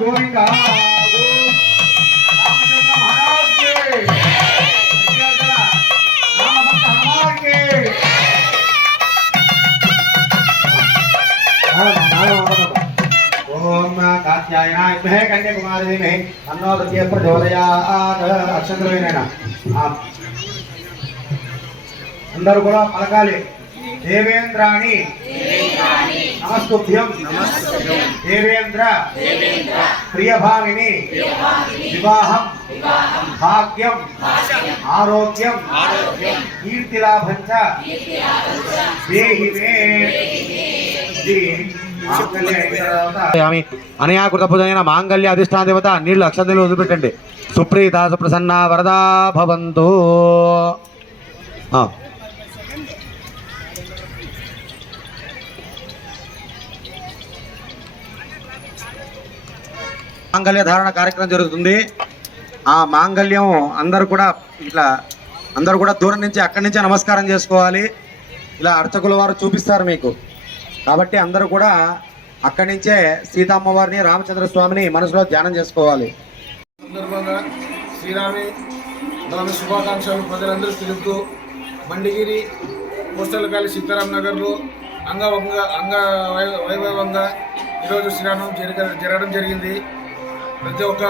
గోవిందా ఓం కాత్యాయనాయ విద్మహే అందరూ కూడా పలకాలి. దేవేంద్రాణి. నమస్తుభ్యం. దేవేంద్ర. ప్రియభామిని వివాహం. భాగ్యం. ఆరోగ్యం. కీర్తిలాభం చ దేహి మే ఆమె మాంగళ్య అధిష్టాన దేవత నీళ్ళు అక్షంతలు వదిలిపెట్టండి. సుప్రీత సుప్రసన్న వరదా భవంతు. మాంగళ్య ధారణ కార్యక్రమం జరుగుతుంది. ఆ మాంగళ్యం అందరూ కూడా ఇట్లా అందరూ కూడా దూరం నుంచి అక్కడి నుంచే నమస్కారం చేసుకోవాలి. ఇలా అర్చకుల వారు చూపిస్తారు మీకు. కాబట్టి అందరూ కూడా అక్కడి నుంచే సీతమ్మవారిని రామచంద్ర స్వామిని మనసులో ధ్యానం చేసుకోవాలి. సందర్భంగా శ్రీరామి దాని శుభాకాంక్షలు ప్రజలందరూ తెలుపుతూ మండిగిరి కోస్తలకాలి సీతారాం నగర్లో అంగవంగ అంగ వై- వైభవంగా ఈరోజు శ్రీరామం జరగ జరగడం జరిగింది. ప్రతి ఒక్క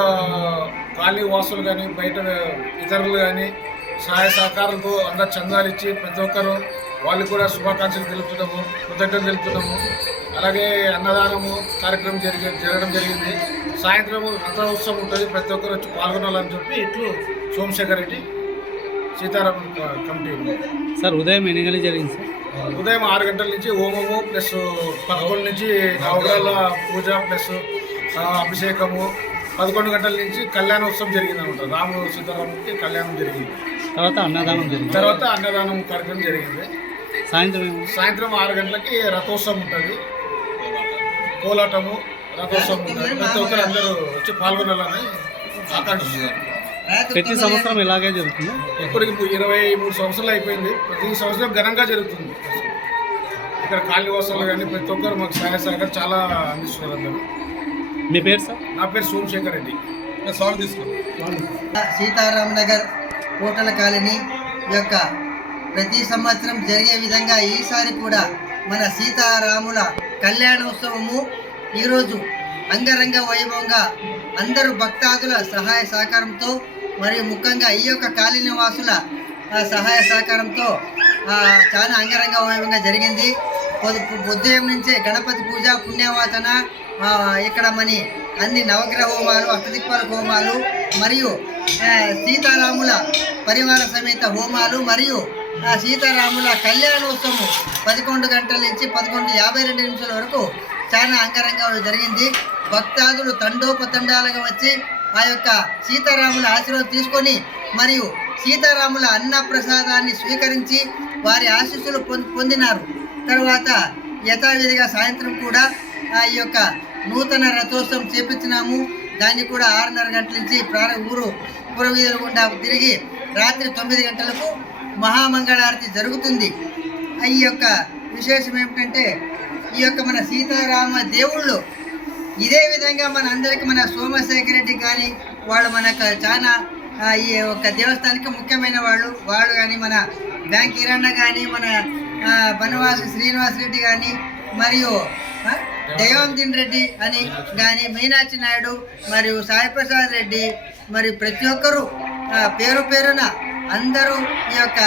కాలనీ వాసులు కానీ బయట ఇతరులు కానీ సహాయ సహకారాలతో అందరు చందాలు ఇచ్చి ప్రతి ఒక్కరు వాళ్ళు కూడా శుభాకాంక్షలు తెలుపుతున్నాము కృతజ్ఞతలు తెలుపుతున్నాము. అలాగే అన్నదానము కార్యక్రమం జరిగి జరగడం జరిగింది. సాయంత్రం రథోత్సవం ఉంటుంది. ప్రతి ఒక్కరు వచ్చి పాల్గొనాలని చెప్పి ఇట్లు సోమశేఖర్ రెడ్డి సీతారాం క- కమిటీ సార్ ఉదయం ఎన్ని గంటలకు జరిగింది సార్? ఉదయం ఆరు గంటల నుంచి హోమము ప్లస్ పదకొండు నుంచి నవగ్రహాల పూజ ప్లస్ అభిషేకము పదకొండు గంటల నుంచి కళ్యాణోత్సవం జరిగింది అనమాట రాము సీతారాముకి కళ్యాణం జరిగింది. తర్వాత అన్నదానం జరిగింది. తర్వాత అన్నదానం కార్యక్రమం జరిగింది. సాయంత్రం సాయంత్రం ఆరు గంటలకి రథోత్సవం ఉంటుంది. కోలాటము రథోత్సవం ఉంటుంది. ప్రతి ఒక్కరు అందరూ వచ్చి పాల్గొనాలని ఆకాంక్షిస్తున్నారు. ప్రతి సంవత్సరం ఇలాగే జరుగుతుంది? ఇప్పటికి ఇరవై మూడు సంవత్సరాలు అయిపోయింది. ప్రతి సంవత్సరం ఘనంగా జరుగుతుంది. ఇక్కడ కాలనీ వాసాలు కానీ ప్రతి ఒక్కరు మాకు సహాయ సహకారం చాలా అందిస్తున్నారు అందరూ. మీ పేరు సార్ నా పేరు సోమశేఖర్ రెడ్డి. స్వామి తీసుకో సీతారాం నగర్ హోటల్ కాలనీ యొక్క ప్రతి సంవత్సరం జరిగే విధంగా ఈసారి కూడా మన సీతారాముల కళ్యాణోత్సవము ఈరోజు అంగరంగ వైభవంగా అందరూ భక్తాదుల సహాయ సహకారంతో మరియు ముఖ్యంగా ఈ యొక్క కాలనీ వాసుల సహాయ సహకారంతో చాలా అంగరంగ వైభవంగా జరిగింది. పొద్దు ఉదయం నుంచే గణపతి పూజ పుణ్యవాచన ఇక్కడ మని అన్ని నవగ్రహ హోమాలు అష్టదిక్పాల హోమాలు మరియు సీతారాముల పరివార సమేత హోమాలు మరియు సీతారాముల కళ్యాణోత్సవం పదకొండు గంటల నుంచి పదకొండు యాభై రెండు నిమిషాల వరకు చాలా అంగరంగ జరిగింది. భక్తాదులు తండోపతండాలుగా వచ్చి ఆ యొక్క సీతారాముల ఆశీర్వాదం తీసుకొని మరియు సీతారాముల అన్న ప్రసాదాన్ని స్వీకరించి వారి ఆశీస్సులు పొంది పొందినారు. తర్వాత యథావిధిగా సాయంత్రం కూడా ఆ ఈ యొక్క నూతన రథోత్సవం చేపించినాము. దాన్ని కూడా ఆరున్నర గంటల నుంచి ప్రార ఊరు పూర్వీధుల గుండా తిరిగి రాత్రి తొమ్మిది గంటలకు మహామంగళారతి జరుగుతుంది. ఈ యొక్క విశేషం ఏమిటంటే ఈ యొక్క మన సీతారామ దేవుళ్ళు ఇదే విధంగా మన అందరికి మన సోమశేఖర్ రెడ్డి కానీ వాళ్ళు మనకు చాలా ఈ యొక్క దేవస్థానానికి ముఖ్యమైన వాళ్ళు వాళ్ళు కానీ మన బ్యాంక్ ఈరన్న కానీ మన బనవాసు శ్రీనివాస్ రెడ్డి కానీ మరియు ఆ, రెడ్డి అని కానీ మీనాక్షి నాయుడు మరియు సాయిప్రసాద్ రెడ్డి మరియు ప్రతి ఒక్కరూ పేరు పేరున అందరూ ఈ యొక్క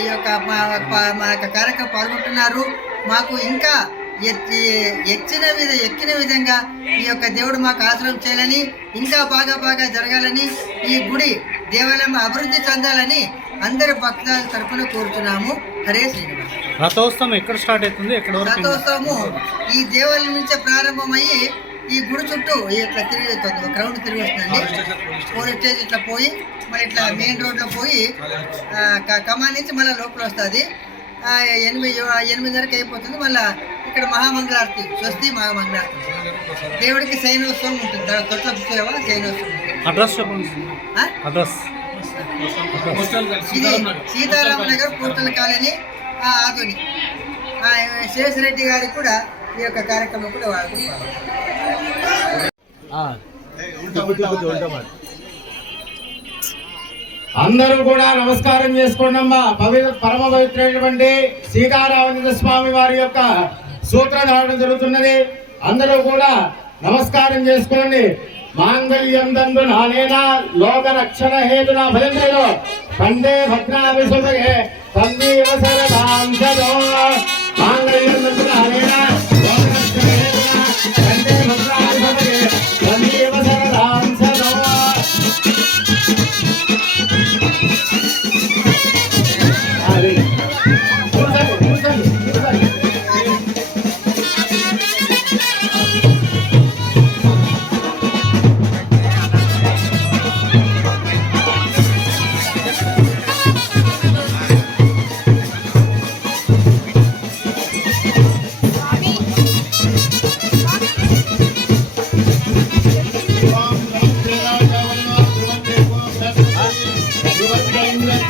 ఈ యొక్క మా మా- యొక్క కార్యక్రమం పాల్గొంటున్నారు. మాకు ఇంకా ఎత్తి ఎక్కిన విధ ఎక్కిన విధంగా ఈ యొక్క దేవుడు మాకు ఆశ్రయం చేయాలని ఇంకా బాగా బాగా జరగాలని ఈ గుడి దేవాలయం అభివృద్ధి చెందాలని అందరి భక్తుల తరఫున కోరుతున్నాము హరే శ్రీనివాస్. రథోత్సవం ఎక్కడ స్టార్ట్ అవుతుంది? ఎక్కడ? రథోత్సవము ఈ దేవాలయం నుంచే ప్రారంభమయ్యి ఈ గుడి చుట్టూ ఇట్లా తిరిగి గ్రౌండ్ తిరిగి వస్తుందండి పోలీస్ స్టేషన్ ఇట్లా పోయి మళ్ళీ ఇట్లా మెయిన్ రోడ్లో పోయి కమాన్ నుంచి మళ్ళీ లోపల వస్తుంది. ఎనిమిది ఎనిమిది వరకు అయిపోతుంది. మళ్ళీ ఇక్కడ మహామంగళారతి స్వస్తి మహామంగళారతి. దేవుడికి శయనోత్సవం ఉంటుంది. తొట్ల సేవ శయనోత్సవం అడ్రస్? అడ్రస్. ఇది సీతారామ నగర్. పోస్టల్ కాలనీ ఆ, ఆదోని ఆ, శేషరెడ్డి గారికి కూడా ఈ యొక్క కార్యక్రమం కూడా అందరూ కూడా నమస్కారం చేసుకోండి అమ్మా పవిత్ర పరమ పవిత్రైనటువంటి సీతారామచంద్ర స్వామి వారి యొక్క సూత్రధారణ జరుగుతున్నది. అందరూ కూడా నమస్కారం చేసుకోండి. మాంగళ్యం దండు నానేనా లోక రక్షణ హేతున భజంత్రిలో. కండే భద్రాభిషుభగే తందీవ సరదాంశదో మాంగళ్యం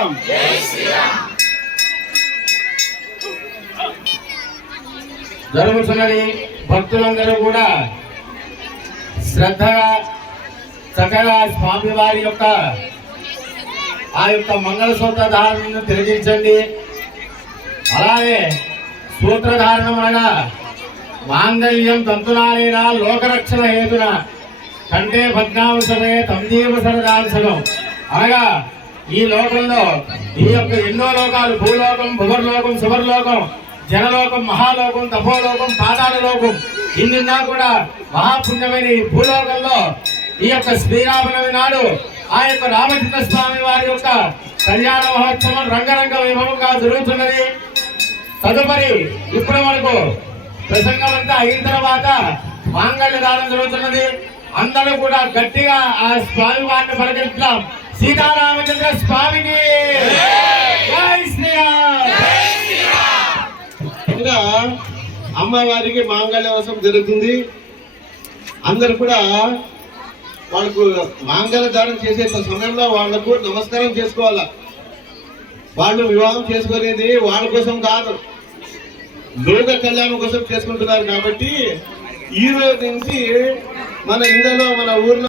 శ్రీరామ్. జరుగుతున్నది భక్తులందరూ కూడా శ్రద్ధగా చక్కగా స్వామివారి యొక్క ఆ యొక్క మంగళసూత్ర ధారణను తిరిగించండి అలాగే సూత్రధారణం అనగా మాంగళ్యం తంతునాలేన లోకరక్షణ హేతున కంటే భగ్నాంశమే తందీవ సరదాంశం అనగా ఈ లోకంలో ఈ యొక్క ఎన్నో లోకాలు భూలోకం భువర్లోకం శుభర్లోకం జనలోకం మహాలోకం తపోలోకం పాతాళ లోకం ఇన్నిన్నా కూడా మహాపుణ్యమైన ఈ భూలోకంలో ఈ యొక్క శ్రీరామనవి నాడు ఆ యొక్క రామచంద్ర స్వామి వారి యొక్క కళ్యాణ మహోత్సవం రంగరంగ వైభవంగా జరుగుతున్నది. తదుపరి ఇప్పుడు మనకు ప్రసంగం అంతా అయిన తర్వాత మాంగళ్య దానం జరుగుతున్నది. అందరూ కూడా గట్టిగా ఆ స్వామి వారిని పలకరిస్తున్నాం సీతారామచంద్ర స్వామికి. జై అమ్మవారికి మాంగళ్యవసం జరుగుతుంది. అందరు కూడా వాళ్ళకు మాంగళ్య దానం చేసే సమయంలో వాళ్ళకు నమస్కారం చేసుకోవాలా? వాళ్ళు వివాహం చేసుకునేది వాళ్ళ కోసం కాదు. లోక కళ్యాణం కోసం చేసుకుంటున్నారు కాబట్టి ఈ రోజు నుంచి మన ఇందులో మన ఊర్లో